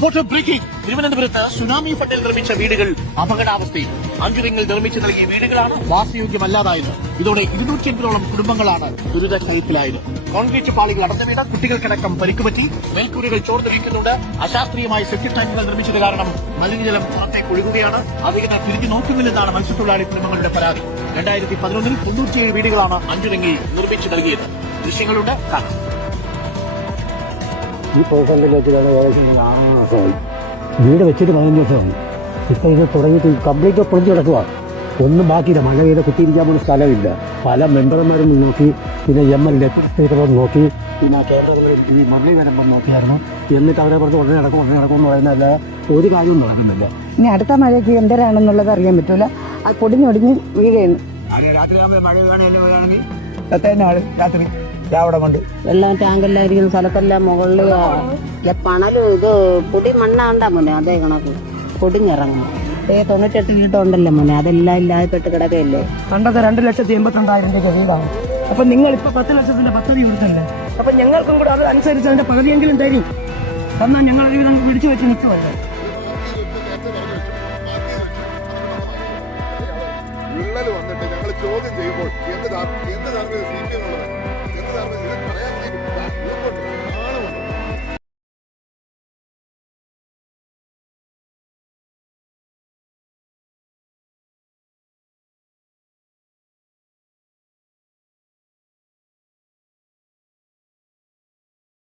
തിരുവനന്തപുരത്ത് സുനാമി ഫണ്ടിൽ നിർമ്മിച്ച വീടുകൾ അപകടാവസ്ഥയിൽ. 5 റിങ്ങിൽ നിർമ്മിച്ചു നൽകിയ വീടുകളാണ് വാസയോഗ്യമല്ലാതായത്. ഇതോടെ 250ഓളം കുടുംബങ്ങളാണ് ദുരിതക്കയത്തിലായത്. കോൺക്രീറ്റ് പാളികൾ അടഞ്ഞ വീട്, കുട്ടികൾക്കടക്കം പരിക്കുപറ്റി, മേൽക്കൂരകൾ ചോർന്നു വീഴ്ക്കുന്നുണ്ട്. അശാസ്ത്രീയമായ സെപ്റ്റിക് ടാങ്കുകൾ നിർമ്മിച്ചത് കാരണം മലിനജലം പുറത്തേക്ക് ഒഴുകുകയാണ്. അധികൃതർ തിരിഞ്ഞു നോക്കുന്നില്ലെന്നാണ് മത്സ്യത്തൊഴിലാളി കുടുംബങ്ങളുടെ പരാതി. 2011-ൽ 97 വീടുകളാണ് 5 റിങ്ങിൽ നിർമ്മിച്ചു നൽകിയത്. ദൃശ്യങ്ങളുണ്ട്, കാണാം. ഈ പ്രതിസന്ധിയിലേക്കാണ് ഏകദേശം 4 മാസമായി. വീട് വെച്ചിട്ട് 15 വർഷമായി. ഇപ്പം ഇത് തുടങ്ങിയിട്ട് കംപ്ലീറ്റ് പൊളിഞ്ഞു കിടക്കുക. ഒന്നും ബാക്കിയില്ല. മഴ പെയ്ത കുത്തിയിരിക്കാൻ പോലും സ്ഥലമില്ല. പല മെമ്പർമാരും നോക്കി, പിന്നെ MLA സ്പീക്കറും നോക്കി, പിന്നെ കേന്ദ്രങ്ങളിൽ ഈ മുരളീധരൻ നോക്കിയായിരുന്നു. എന്നിട്ട് അവരെ പറഞ്ഞ് ഉടനെ നടക്കും എന്ന് പറയുന്നതല്ല, ഒരു കാര്യവും നടക്കുന്നില്ല. ഇനി അടുത്ത മഴയ്ക്ക് എന്തരാണെന്നുള്ളത് അറിയാൻ പറ്റൂല. അത് പൊടിഞ്ഞൊടിഞ്ഞ് വീഴുകയാണ്. രാത്രിയാകുമ്പോൾ മഴ വീഴുകയാണെങ്കിൽ എത്തേനാള് രാത്രി അവിടെ കൊണ്ട് വെള്ളം ടാങ്കെല്ലാം ഇരിക്കുന്ന സ്ഥലത്തെല്ലാം മുകളിൽ പണലും ഇത് പൊടി മണ്ണാണ്ടാ മോനെ. അതേ കണക്ക് പൊടിഞ്ഞിറങ്ങും. 98 വീട്ടുണ്ടല്ലോ മോനെ, അതെല്ലാം ഇല്ലാതെപ്പെട്ട് കിടക്കയല്ലേ. പണ്ടത്തെ 2,82,000 രൂപ വീടാണ്. അപ്പൊ നിങ്ങൾ ഇപ്പൊ 10 ലക്ഷത്തിന്റെ പദ്ധതി കൊടുത്തല്ലേ? അപ്പൊ ഞങ്ങൾക്കും കൂടെ അത് അനുസരിച്ച് അതിന്റെ പകുതിയെങ്കിലും തരും. എന്നാൽ ഞങ്ങൾ പിടിച്ചു വെച്ച് നിൽക്കുമല്ലേ. വിള്ളൽ വന്നിട്ട് ഞങ്ങൾ ചോദ്യം ചെയ്യുമ്പോൾ എന്ത് ധാർമ്മിക CPM ഉള്ളത്, എന്ത് ധാർമ്മിക ഇത് പറയാൻ